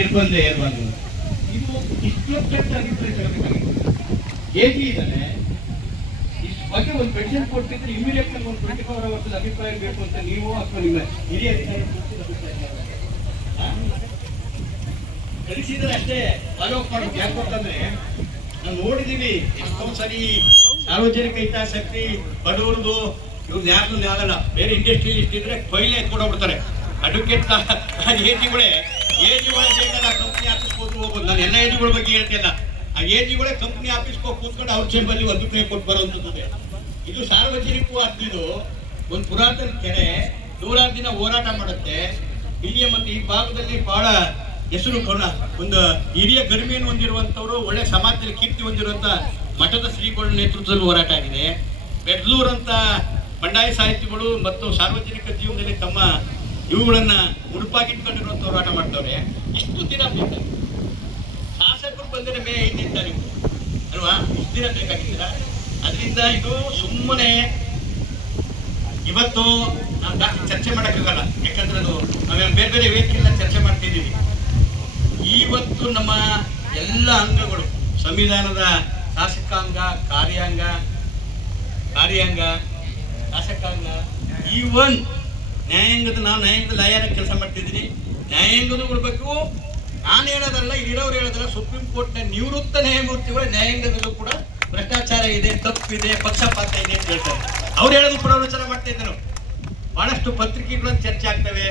ಏರ್ಬಂದೆ ಏರ್ಬಂದು ಇದು ಇಷ್ಟೊತ್ತಾಗಿ ಅಭಿಪ್ರಾಯ ಏಜಿ ಇದ್ದಾನೆ ಇಷ್ಟು ಬಗ್ಗೆ ಒಂದು ಪೆನ್ಷನ್ ಕೊಡ್ತಿದ್ರೆ ಇಮಿಡಿಯೇಟ್ ಒಂದು 24 ವರ್ಷದ ಅಭಿಪ್ರಾಯ ಬೇಕು ಅಂತ ನೀವು ಅಥವಾ ನಿಮ್ಮ ಹಿರಿಯ ಕಳಿಸಿದ್ರೆ ಅಷ್ಟೇ ಫಾಲೋ ಅಪ್ ಮಾಡೋದು. ಯಾಕೆ ಗೊತ್ತಂದ್ರೆ ನಾವು ನೋಡಿದೀವಿ ಎಷ್ಟೊಂದು ಸರಿ ಸಾರ್ವಜನಿಕ ಹಿತಾಸಕ್ತಿ ಬಡವರದು ಇವ್ರದ್ದು ಯಾರನ್ನು ಆಗಲ್ಲ. ಬೇರೆ ಇಂಡಸ್ಟ್ರಿಯಲಿಸ್ಟ್ ಇದ್ರೆ ಕೊಯ್ಲೆ ಎತ್ಕೊಂಡೋಗ್ಬಿಡ್ತಾರೆ. ಅಡ್ವೊಕೇಟ್ ಏಜಿಗಳೇ ಬೇಕಾದ ಕಂಪ್ನಿ ಆಫೀಸ್ಗೆ ಹೋದ್ರು ಹೋಗ್ಬೋದು. ನಾನು ಎಲ್ಲ ಏಜಿಗಳ ಬಗ್ಗೆ ಹೇಳ್ತಿಲ್ಲ. ಆ ಏಜಿಗಳೇ ಕಂಪ್ನಿ ಆಫೀಸ್ಗೆ ಹೋಗಿ ಕೂತ್ಕೊಂಡು ಅವ್ರ ಚೇಂಬಲ್ಲಿ ಅಭಿಪ್ರಾಯ ಕೊಟ್ಟು ಬರೋವಂಥದ್ದು. ಇದು ಸಾರ್ವಜನಿಕವೂ ಆಗ್ತಿದ್ದು ಒಂದು ಪುರಾತನ ಕೆರೆ 100 ದಿನ ಹೋರಾಟ ಮಾಡುತ್ತೆ. ಇಲ್ಲಿಯ ಮತ್ತು ಈ ಭಾಗದಲ್ಲಿ ಬಹಳ ಹೆಸರು ಒಂದು ಹಿರಿಯ ಗರಿಮೆಯನ್ನು ಹೊಂದಿರುವಂಥವ್ರು, ಒಳ್ಳೆ ಸಮಾಜದಲ್ಲಿ ಕೀರ್ತಿ ಹೊಂದಿರುವಂಥ ಮಠದ ಶ್ರೀಗಳ ನೇತೃತ್ವದಲ್ಲಿ ಹೋರಾಟ ಆಗಿದೆ. ಬೆಡ್ಲೂರ್ ಅಂತ ಬಂಡಾಯ ಸಾಹಿತಿಗಳು ಮತ್ತು ಸಾರ್ವಜನಿಕ ಜೀವನದಲ್ಲಿ ತಮ್ಮ ಇವುಗಳನ್ನ ಉಡುಪಾಗಿಟ್ಕೊಂಡಿರುವಂತ ಹೋರಾಟ ಮಾಡ್ತವ್ರೆ. ಇಷ್ಟು ದಿನ ಬೇಕು ಶಾಸಕರು ಬಂದರೆ ಮೇ 5ನೇ ತಾರೀಕು ಅಲ್ವಾ? ಇಷ್ಟು ದಿನ ಬೇಕಾಗಿದ್ದೀರಾ? ಅದರಿಂದ ಇದು ಸುಮ್ಮನೆ ಇವತ್ತು ನಾವು ಜಾಸ್ತಿ ಚರ್ಚೆ ಮಾಡೋಕ್ಕಾಗಲ್ಲ. ಯಾಕಂದ್ರೆ ಅದು ನಾವೇನು ಬೇರೆ ಬೇರೆ ವೇದಿಕೆಲ್ಲ ಚರ್ಚೆ ಮಾಡ್ತಿದ್ದೀವಿ. ಇವತ್ತು ನಮ್ಮ ಎಲ್ಲ ಅಂಗಗಳು ಸಂವಿಧಾನದ ಶಾಸಕಾಂಗ, ಕಾರ್ಯಾಂಗ, ಶಾಸಕಾಂಗ, ಈವನ್ ನ್ಯಾಯಾಂಗದ ನಾವು ನ್ಯಾಯಾಂಗದ ಲಾಯರ್ ಕೆಲಸ ಮಾಡ್ತಿದ್ದೀನಿ. ನ್ಯಾಯಾಂಗದ ಕೊಡಬೇಕು. ನಾನು ಹೇಳೋದಲ್ಲ, ಇಲ್ಲಿರೋರು ಹೇಳೋದಲ್ಲ. ಸುಪ್ರೀಂ ಕೋರ್ಟ್ನ ನಿವೃತ್ತ ನ್ಯಾಯಮೂರ್ತಿಗಳ ನ್ಯಾಯಾಂಗದಲ್ಲೂ ಕೂಡ ಭ್ರಷ್ಟಾಚಾರ ಇದೆ, ತಪ್ಪಿದೆ, ಪಕ್ಷಪಾತ ಇದೆ ಅಂತ ಹೇಳ್ತಾರೆ. ಅವ್ರು ಹೇಳೋದು ಪುನರುಚ್ಚಾರ ಮಾಡ್ತಾ ಇದ್ದರು. ಬಹಳಷ್ಟು ಪತ್ರಿಕೆಗಳನ್ನು ಚರ್ಚೆ ಆಗ್ತವೆ.